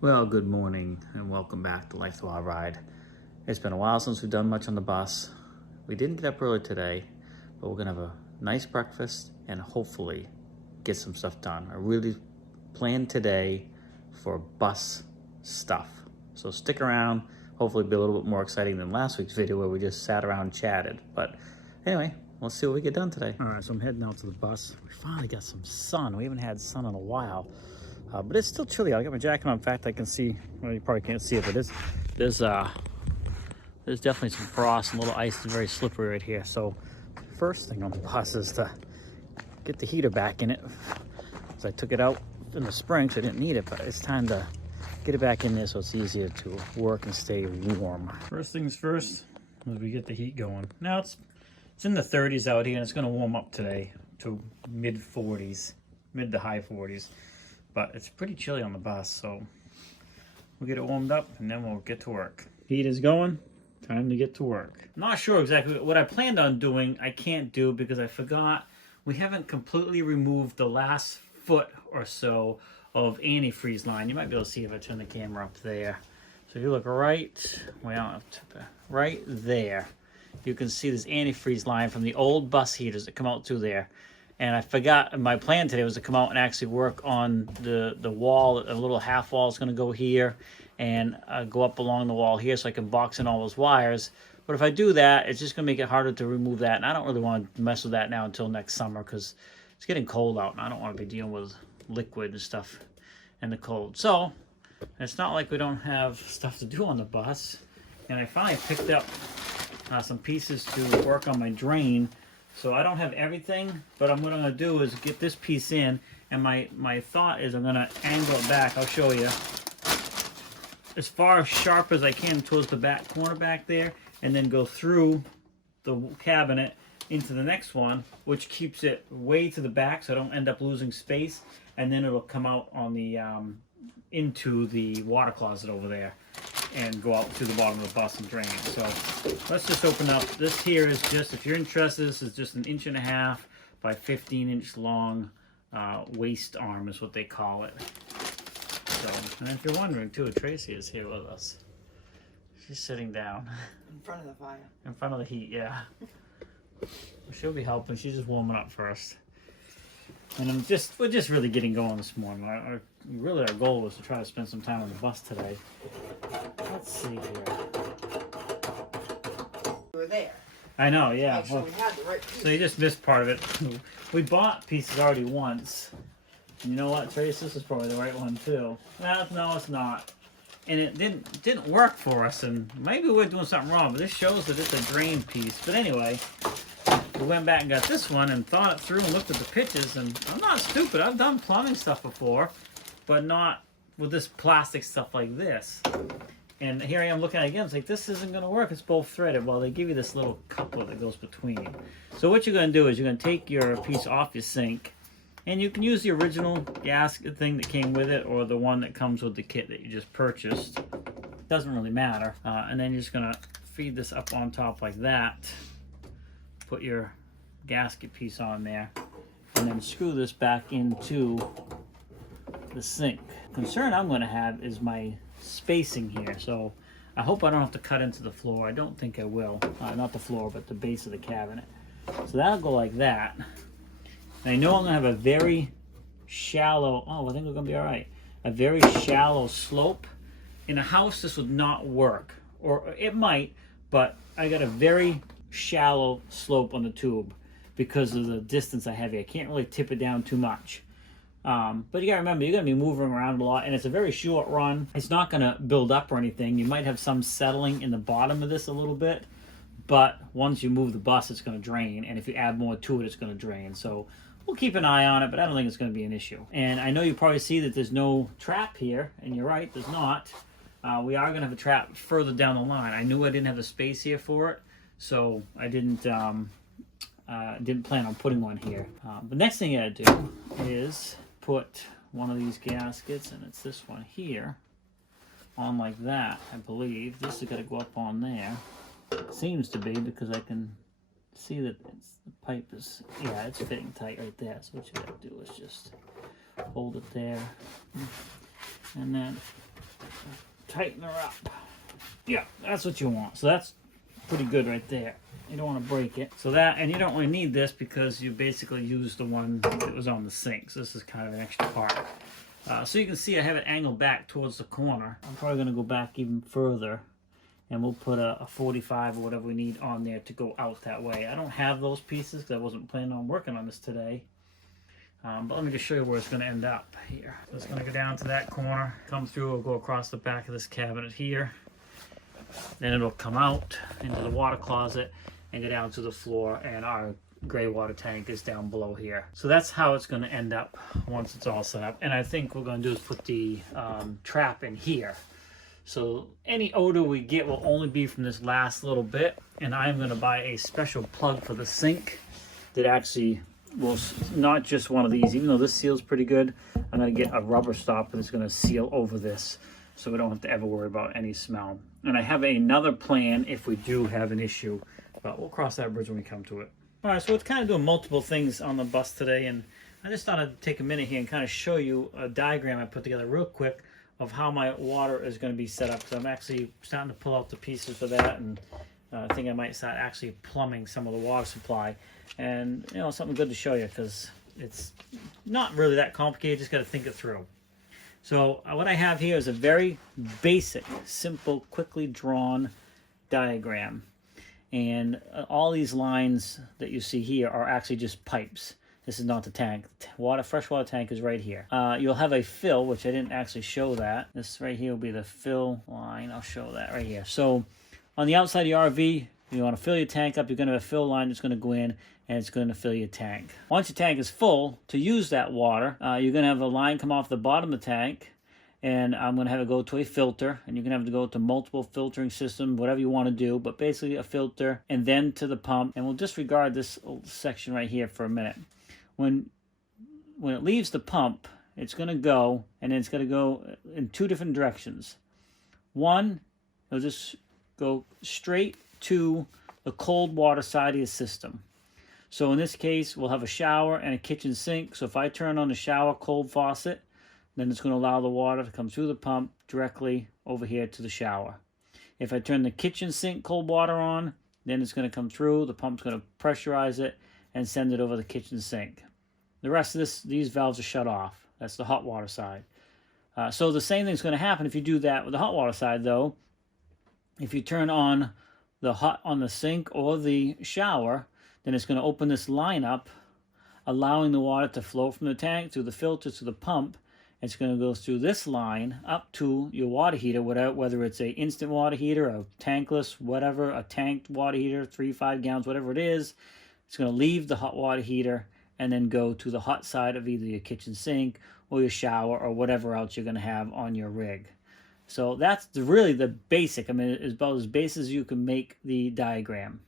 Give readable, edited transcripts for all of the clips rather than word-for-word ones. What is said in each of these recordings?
Well, good morning and welcome back to Life the Wild Ride. It's been a while since we've done much on the bus. We didn't get up early today, but we're gonna have a nice breakfast and hopefully get some stuff done. I really planned today for bus stuff. So stick around, hopefully it'll be a little bit more exciting than last week's video where we just sat around and chatted. But anyway, let's see what we get done today. All right, so I'm heading out to the bus. We finally got some sun. We haven't had sun in a while. But it's still chilly. I'll get my jacket on. In fact, I can see, well, you probably can't see it, but there's definitely some frost and a little ice. It's very slippery right here. So first thing on the bus is to get the heater back in it. So I took it out in the spring, so I didn't need it, but it's time to get it back in there so it's easier to work and stay warm. First things first is we get the heat going. Now it's in the 30s out here, and it's going to warm up today to mid to high 40s. But it's pretty chilly on the bus, so we'll get it warmed up and then we'll get to work. Heat is going, time to get to work. I'm not sure exactly what I planned on doing. I can't do because I forgot we haven't completely removed the last foot or so of antifreeze line. You might be able to see if I turn the camera up there. So if you look right there, you can see this antifreeze line from the old bus heaters that come out through there. And I forgot, my plan today was to come out and actually work on the wall. A little half wall is going to go here and go up along the wall here so I can box in all those wires. But if I do that, it's just going to make it harder to remove that. And I don't really want to mess with that now until next summer because it's getting cold out and I don't want to be dealing with liquid and stuff in the cold. So it's not like we don't have stuff to do on the bus. And I finally picked up some pieces to work on my drain. So I don't have everything, but what I'm going to do is get this piece in, and my thought is I'm going to angle it back. I'll show you. As far sharp as I can towards the back corner back there, and then go through the cabinet into the next one, which keeps it way to the back so I don't end up losing space, and then it'll come out on the into the water closet over there and go out to the bottom of the bus and drain. So let's just open up. This here is just, if you're interested, this is just 1.5 inches by 15-inch long waist arm is what they call it. So, and if you're wondering too, Tracy is here with us. She's sitting down. In front of the fire. In front of the heat, yeah. She'll be helping. She's just warming up first. And we're just really getting going this morning. Really our goal was to try to spend some time on the bus today. Let's see here. We were there. I know, yeah. Actually, we had the right piece. So you just missed part of it. We bought pieces already once. And you know what, Trace? This is probably the right one too. Well, no, it's not. And it didn't work for us. And maybe we're doing something wrong. But this shows that it's a drain piece. But anyway, we went back and got this one and thought it through and looked at the pitches. And I'm not stupid. I've done plumbing stuff before, but not with this plastic stuff like this. And here I am looking at it again. It's like, this isn't going to work. It's both threaded. Well, they give you this little coupler that goes between. So what you're going to do is you're going to take your piece off your sink. And you can use the original gasket thing that came with it or the one that comes with the kit that you just purchased. Doesn't really matter. And then you're just going to feed this up on top like that. Put your gasket piece on there. And then screw this back into the sink. The concern I'm going to have is my spacing here. So I hope I don't have to cut into the floor. I don't think I will. Not the floor, but the base of the cabinet. So that'll go like that. And I know I'm going to have a very shallow, I think we're going to be all right. A very shallow slope. In a house, this would not work. Or it might, but I got a very shallow slope on the tube because of the distance I have here. I can't really tip it down too much. But you gotta remember, you're gonna be moving around a lot, and it's a very short run. It's not gonna build up or anything. You might have some settling in the bottom of this a little bit, but once you move the bus, it's gonna drain, and if you add more to it, it's gonna drain. So we'll keep an eye on it, but I don't think it's gonna be an issue. And I know you probably see that there's no trap here, and you're right, there's not. We are gonna have a trap further down the line. I knew I didn't have the space here for it, so I didn't plan on putting one here. The next thing I gotta do is put one of these gaskets, and it's this one here, on like that, I believe. This has got to go up on there. Seems to be, because I can see that the pipe is, yeah, it's fitting tight right there. So what you got to do is just hold it there, and then tighten her up. Yeah, that's what you want. So that's pretty good right there. You don't want to break it. So that, and you don't really need this because you basically used the one that was on the sink. So this is kind of an extra part. So you can see I have it angled back towards the corner. I'm probably going to go back even further, and we'll put a 45 or whatever we need on there to go out that way. I don't have those pieces because I wasn't planning on working on this today. But let me just show you where it's going to end up here. So it's going to go down to that corner, come through, or go across the back of this cabinet here. Then it'll come out into the water closet and go down to the floor, and our gray water tank is down below here. So that's how it's going to end up once it's all set up. And I think what we're going to do is put the trap in here. So any odor we get will only be from this last little bit. And I'm going to buy a special plug for the sink that actually will, not just one of these, even though this seals pretty good, I'm going to get a rubber stopper that's going to seal over this so we don't have to ever worry about any smell. And I have another plan if we do have an issue, but we'll cross that bridge when we come to it. All right, so we're kind of doing multiple things on the bus today, and I just thought I'd take a minute here and kind of show you a diagram I put together real quick of how my water is going to be set up. So I'm actually starting to pull out the pieces for that, and I think I might start actually plumbing some of the water supply. And, you know, something good to show you because it's not really that complicated, just got to think it through. So what I have here is a very basic, simple, quickly drawn diagram. And all these lines that you see here are actually just pipes. This is not the tank. Freshwater tank is right here. You'll have a fill, which I didn't actually show that. This right here will be the fill line. I'll show that right here. So on the outside of your RV, you want to fill your tank up. You're going to have a fill line that's going to go in, and it's going to fill your tank. Once your tank is full, to use that water, you're going to have a line come off the bottom of the tank, and I'm going to have it go to a filter, and you're going to have to go to multiple filtering systems, whatever you want to do, but basically a filter, and then to the pump. And we'll disregard this section right here for a minute. When it leaves the pump, it's going to go, and then it's going to go in two different directions. One, it'll just go straight to the cold water side of your system. So in this case, we'll have a shower and a kitchen sink. So if I turn on the shower cold faucet, then it's going to allow the water to come through the pump directly over here to the shower. If I turn the kitchen sink cold water on, then it's going to come through, the pump's going to pressurize it and send it over the kitchen sink. The rest of these valves are shut off. That's the hot water side. So the same thing's going to happen if you do that with the hot water side, though. If you turn on the hot on the sink or the shower, then it's going to open this line up, allowing the water to flow from the tank through the filter to the pump. It's going to go through this line up to your water heater, whether it's a instant water heater, a tankless, whatever, a tanked water heater, 3-5 gallons, whatever it is. It's going to leave the hot water heater and then go to the hot side of either your kitchen sink or your shower or whatever else you're going to have on your rig. So that's really the basic. I mean, it's about as basic as you can make the diagram.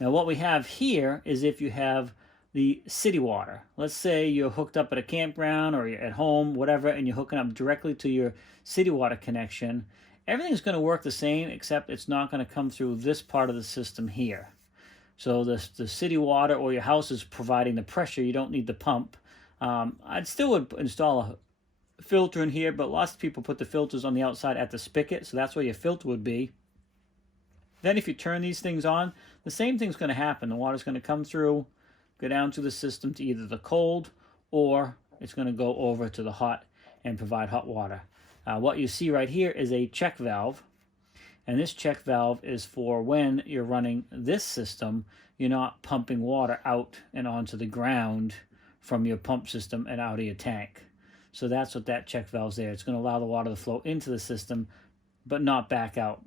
Now what we have here is if you have the city water. Let's say you're hooked up at a campground or you're at home, whatever, and you're hooking up directly to your city water connection. Everything's going to work the same, except it's not going to come through this part of the system here. So the city water or your house is providing the pressure. You don't need the pump. I'd still would install a filter in here, but lots of people put the filters on the outside at the spigot, so that's where your filter would be. Then if you turn these things on, the same thing's going to happen. The water's going to come through, go down to the system to either the cold, or it's going to go over to the hot and provide hot water. What you see right here is a check valve. And this check valve is for when you're running this system, you're not pumping water out and onto the ground from your pump system and out of your tank. So that's what that check valve's there. It's going to allow the water to flow into the system, but not back out.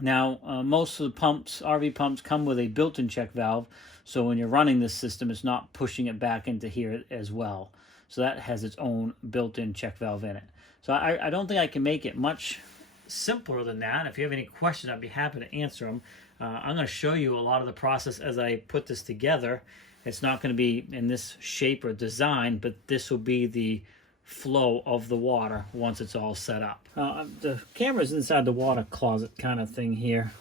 Now, most of the pumps, RV pumps, come with a built-in check valve. So when you're running this system, it's not pushing it back into here as well. So that has its own built-in check valve in it. So I don't think I can make it much simpler than that. If you have any questions, I'd be happy to answer them. I'm going to show you a lot of the process as I put this together. It's not going to be in this shape or design, but this will be the flow of the water once it's all set up. The camera's inside the water closet kind of thing here,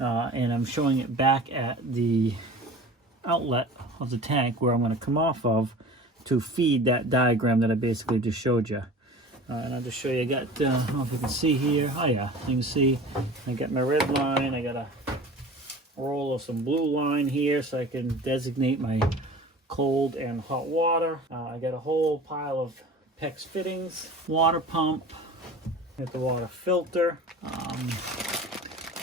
and I'm showing it back at the outlet of the tank where I'm going to come off of to feed that diagram that I basically just showed you. And I'll just show you, I got, I don't know if you can see here. Oh yeah, you can see I got my red line. I got a roll of some blue line here so I can designate my cold and hot water. I got a whole pile of PEX fittings, water pump, got the water filter,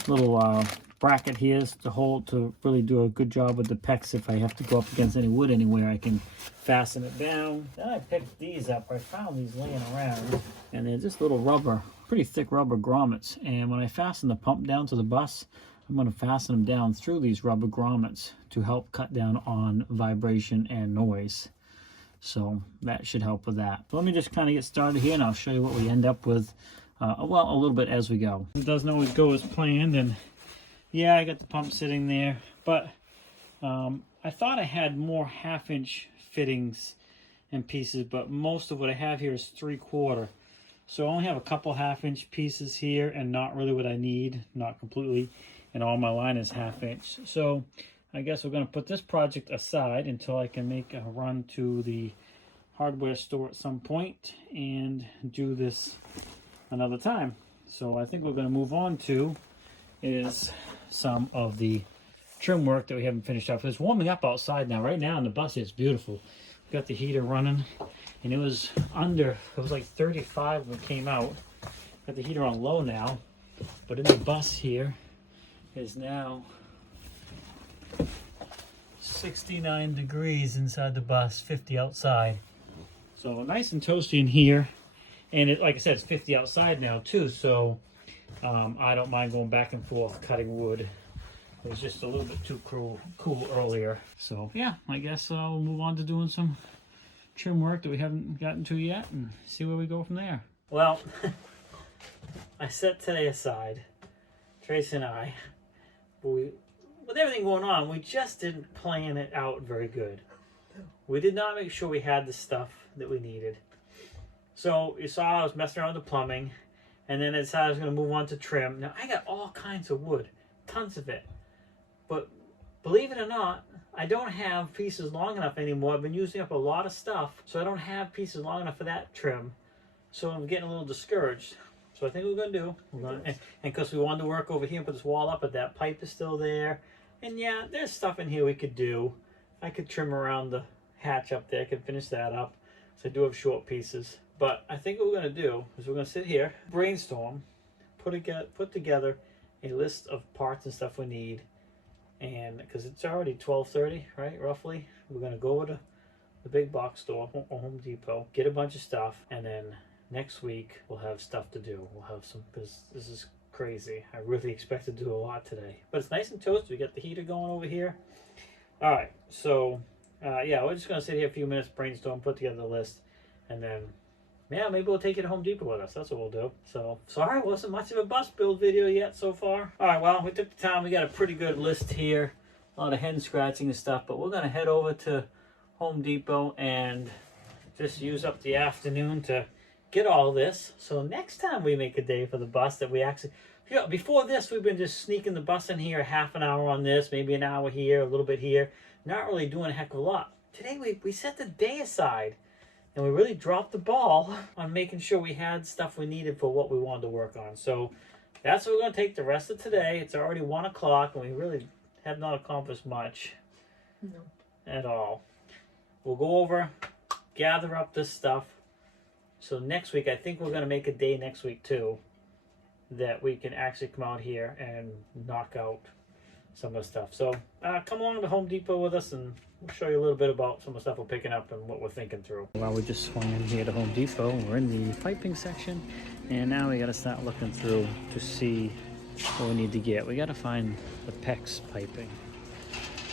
little bracket here to hold to really do a good job with the PEX. If I have to go up against any wood anywhere, I can fasten it down. Then I picked these up. I found these laying around, and they're just little rubber, pretty thick rubber grommets. And when I fasten the pump down to the bus, I'm going to fasten them down through these rubber grommets to help cut down on vibration and noise. So that should help with that. So let me just kind of get started here, and I'll show you what we end up with, well, a little bit as we go. It doesn't always go as planned, and yeah, I got the pump sitting there, but I thought I had more 1/2-inch fittings and pieces, but most of what I have here is 3/4. So I only have a couple 1/2-inch pieces here, and not really what I need, not completely, and all my line is 1/2-inch. So I guess we're going to put this project aside until I can make a run to the hardware store at some point and do this another time. So I think we're going to move on to is some of the trim work that we haven't finished up. It's warming up outside now. Right now in the bus it's beautiful. We've got the heater running, and it was like 35 when it came out. Got the heater on low now, but in the bus here is now 69 degrees inside the bus, 50 outside. So nice and toasty in here, and it, like I said, it's 50 outside now too, so I don't mind going back and forth cutting wood. It was just a little bit too cool earlier. So yeah, I guess we'll move on to doing some trim work that we haven't gotten to yet and see where we go from there. Well, I set today aside, Tracy and I, with everything going on, we just didn't plan it out very good. We did not make sure we had the stuff that we needed. So you saw I was messing around with the plumbing, and then I decided I was going to move on to trim. Now I got all kinds of wood, tons of it. But believe it or not, I don't have pieces long enough anymore. I've been using up a lot of stuff, so I don't have pieces long enough for that trim. So I'm getting a little discouraged. So I think what we're going to do, and because we wanted to work over here and put this wall up, but that pipe is still there. And yeah, there's stuff in here we could do. I could trim around the hatch up there. I could finish that up. So I do have short pieces. But I think what we're going to do is we're going to sit here, brainstorm, put together a list of parts and stuff we need. And because it's already 12:30, right, roughly, we're going to go over to the big box store or Home Depot, get a bunch of stuff, and then next week we'll have stuff to do. We'll have some, because this is crazy. I really expect to do a lot today. But it's nice and toasty. We got the heater going over here. All right, so yeah, we're just going to sit here a few minutes, brainstorm, put together the list, and then yeah, maybe we'll take it to Home Depot with us. That's what we'll do. So, sorry, it wasn't much of a bus build video yet so far. All right, well, we took the time. We got a pretty good list here. A lot of hen scratching and stuff. But we're going to head over to Home Depot and just use up the afternoon to get all this. So next time we make a day for the bus that we actually... You know, before this, we've been just sneaking the bus in here, half an hour on this, maybe an hour here, a little bit here. Not really doing a heck of a lot. Today, we set the day aside. And we really dropped the ball on making sure we had stuff we needed for what we wanted to work on. So that's what we're going to take the rest of today. It's already 1 o'clock, and we really have not accomplished much at all. We'll go over, gather up this stuff. So next week, I think we're going to make a day next week, too, that we can actually come out here and knock out some of the stuff. So come along to Home Depot with us, and we'll show you a little bit about some of the stuff we're picking up and what we're thinking through. Well, we just swung in here to Home Depot. We're in the piping section, and now we got to start looking through to see what we need to get. We got to find the PEX piping.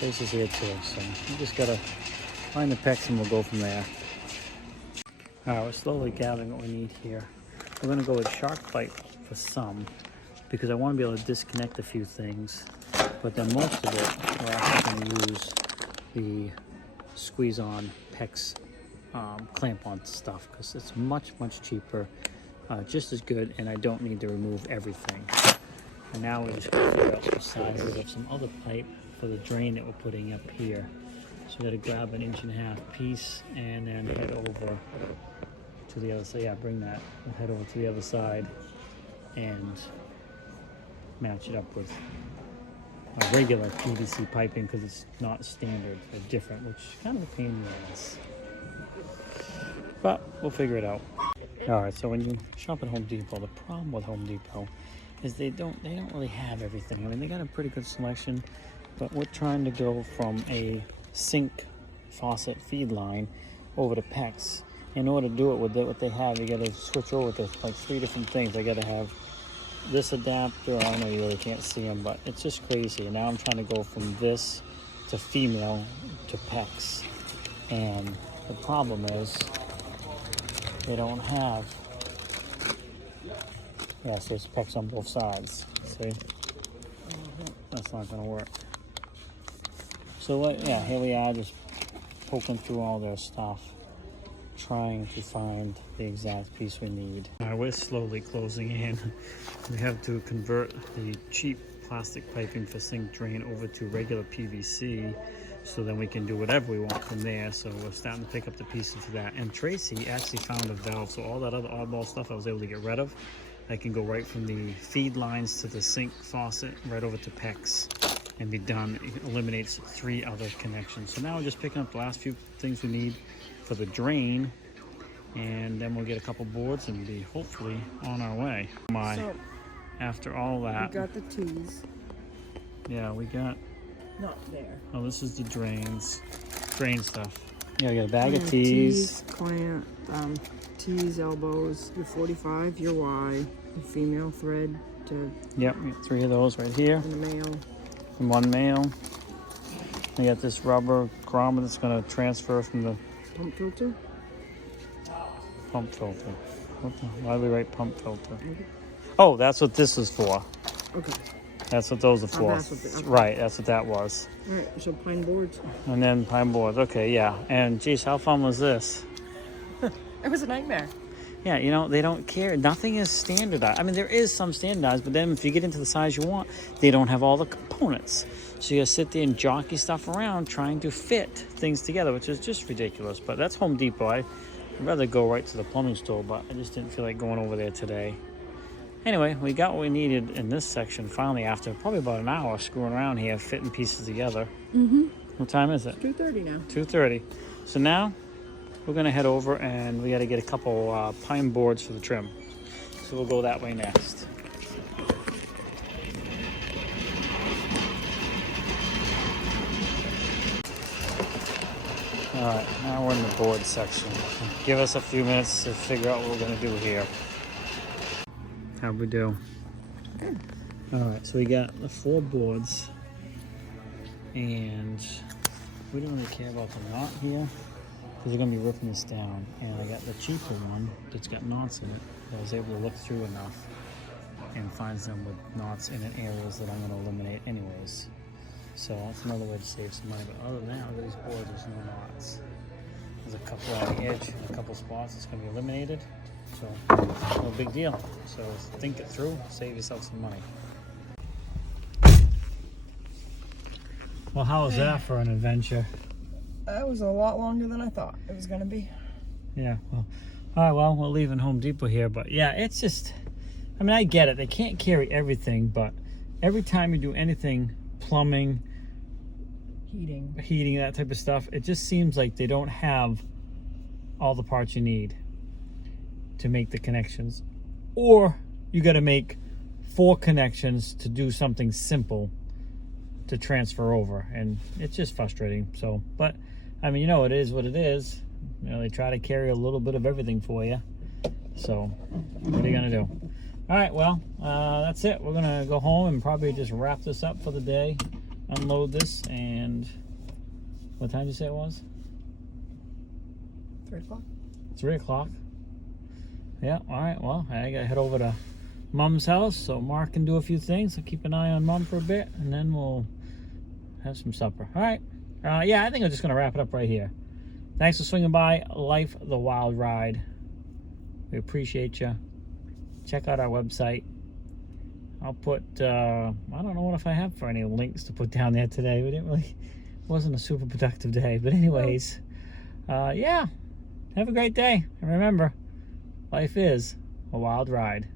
This is here too, so we just got to find the PEX and we'll go from there. All right, we're slowly gathering what we need here. We're going to go with shark pipe for some, because I want to be able to disconnect a few things. But then most of it, we're actually going to use the squeeze-on PEX clamp-on stuff, because it's much cheaper, just as good, and I don't need to remove everything. And now we're just going to figure out the sizes of some other pipe for the drain that we're putting up here. So we're going to grab an 1.5-inch piece and then head over to the other side. Yeah, bring that. We'll head over to the other side and match it up with a regular PVC piping because it's not standard. They're different, which is kind of a pain in the ass. But we'll figure it out. All right, so when you shop at Home Depot, the problem with Home Depot is they don't really have everything. I mean, they got a pretty good selection, but we're trying to go from a sink faucet feed line over to PEX. In order to do it with what they have, you got to switch over to like 3 different things. I got to have this adapter. I know you really can't see them, but it's just crazy. And now I'm trying to go from this to female to PEX, and the problem is they don't have. Yeah, so it's PEX on both sides. See, that's not gonna work. So what? Yeah, here we are, just poking through all their stuff, trying to find the exact piece we need. We're slowly closing in. We have to convert the cheap plastic piping for sink drain over to regular PVC, so then we can do whatever we want from there. So we're starting to pick up the pieces for that. And Tracy actually found a valve, so all that other oddball stuff I was able to get rid of. I can go right from the feed lines to the sink faucet right over to PEX and be done. It eliminates 3 other connections. So now we're just picking up the last few things we need for the drain, and then we'll get a couple boards and be hopefully on our way. So, after all that, We got the T's. Yeah, we got. Not there. Oh, this is the drain stuff. Yeah, we got a bag of T's. Clamp, T's, elbows, your 45, your Y, your female thread to. Yep, we got 3 of those right here. And the male. And 1 male. We got this rubber grommet that's going to transfer from the Pump filter? pump filter. Why do we write pump filter? Oh, that's what this is for. Okay. That's what those are for. That's what okay. Right, that's what that was. All right, so pine boards. And then pine boards. Okay, yeah. And geez, how fun was this? It was a nightmare. Yeah, you know, they don't care. Nothing is standardized. I mean, there is some standardized, but then if you get into the size you want, they don't have all the components. So you gotta sit there and jockey stuff around trying to fit things together, which is just ridiculous. But that's Home Depot. I'd rather go right to the plumbing store, but I just didn't feel like going over there today. Anyway, we got what we needed in this section finally after probably about an hour screwing around here, fitting pieces together. Mm-hmm. What time is it? 2:30 now. 2:30. So now we're gonna head over and we gotta get a couple pine boards for the trim. So we'll go that way next. All right, now we're in the board section. Give us a few minutes to figure out what we're gonna do here. How'd we do? Good. All right, so we got the 4 boards, and we don't really care about the knot here because we're gonna be ripping this down. And I got the cheaper one that's got knots in it that I was able to look through enough and find some with knots in it areas that I'm gonna eliminate anyways. So that's another way to save some money. But other than that, look at these boards, there's no knots. There's a couple on the edge and a couple spots that's gonna be eliminated. So, no big deal. So think it through, save yourself some money. Well, how was that for an adventure? That was a lot longer than I thought it was going to be. Yeah, well, all right, well, we're leaving Home Depot here, but yeah, it's just, I mean, I get it. They can't carry everything, but every time you do anything, plumbing, heating, that type of stuff, it just seems like they don't have all the parts you need to make the connections, or you got to make 4 connections to do something simple to transfer over, and it's just frustrating. So, but I mean, you know, it is what it is. You know, they try to carry a little bit of everything for you. So what are you gonna do? All right, well, that's it. We're gonna go home and probably just wrap this up for the day, unload this. And what time did you say it was? 3 o'clock. 3 o'clock. Yeah, all right, well, I gotta head over to Mom's house so Mark can do a few things. I'll keep an eye on Mom for a bit, and then we'll have some supper. All right, yeah, I think I'm just gonna wrap it up right here. Thanks for swinging by Life the Wild Ride. We appreciate you. Check out our website. I'll put, I don't know what if I have for any links to put down there today. We didn't really, wasn't a super productive day, but anyways, yeah, have a great day. And remember, Life is a wild ride.